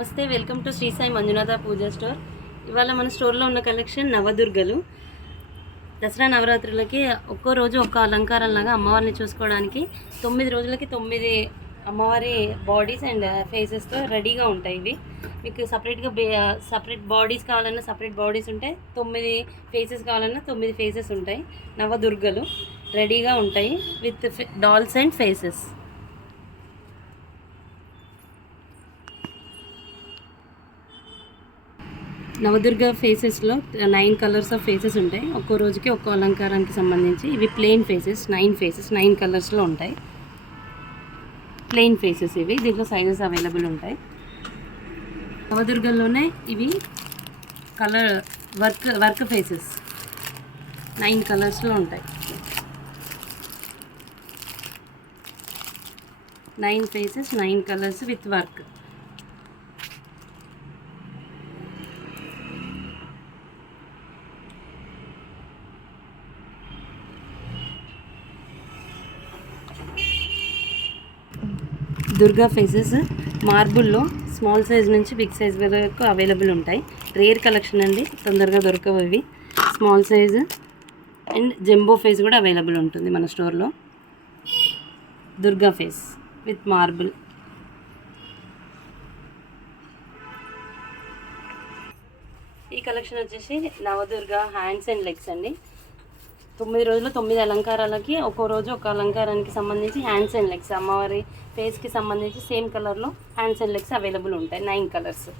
నమస్తే, welcome to Shri Sai Manjunatha Pooja store. ఇవాళ మన స్టోర్లో ఉన్న కలెక్షన్ నవదుర్గలు. దసరా నవరాత్రులకి ఒక్కో రోజు ఒక్క అలంకారంలాగా అమ్మవారిని చూసుకోవడానికి 9 రోజులకి 9 అమ్మవారి బాడీస్ అండ్ ఫేసెస్తో రెడీగా ఉంటాయి. ఇవి మీకు సపరేట్ బాడీస్ కావాలన్నా సపరేట్ బాడీస్ ఉంటాయి, 9 ఫేసెస్ కావాలన్నా 9 ఫేసెస్ ఉంటాయి. నవదుర్గలు రెడీగా ఉంటాయి with dolls and faces. Navadurga ఫేసెస్లో 9 కలర్స్ ఆఫ్ ఫేసెస్ ఉంటాయి. ఒక్కో రోజుకి ఒక్కో అలంకారానికి సంబంధించి. ఇవి ప్లెయిన్ ఫేసెస్, 9 ఫేసెస్ 9 కలర్స్లో ఉంటాయి. ప్లెయిన్ ఫేసెస్ ఇవి. దీంట్లో సైజెస్ అవైలబుల్ ఉంటాయి. నవదుర్గల్లోనే ఇవి కలర్ వర్క్ ఫేసెస్ 9 కలర్స్లో ఉంటాయి. 9 faces 9 colours with work. Durga faces మార్బుల్లో స్మాల్ సైజ్ నుంచి బిగ్ సైజ్ వరకు అవైలబుల్ ఉంటాయి. రేర్ కలెక్షన్ అండి, తొందరగా దొరకవు ఇవి. Small size and jumbo face కూడా అవైలబుల్ ఉంటుంది మన స్టోర్లో. Durga face with marble. ఈ కలెక్షన్ వచ్చేసి నవదుర్గా హ్యాండ్స్ అండ్ లెగ్స్ అండి. 9 రోజులు 9 అలంకారాలకి ఒక్కో రోజు ఒక అలంకారానికి సంబంధించి హ్యాండ్స్ అండ్ లెగ్స్. అమ్మవారి ఫేస్కి సంబంధించి సేమ్ కలర్లో హ్యాండ్స్ అండ్ లెగ్స్ అవైలబుల్ ఉంటాయి. 9 కలర్స్.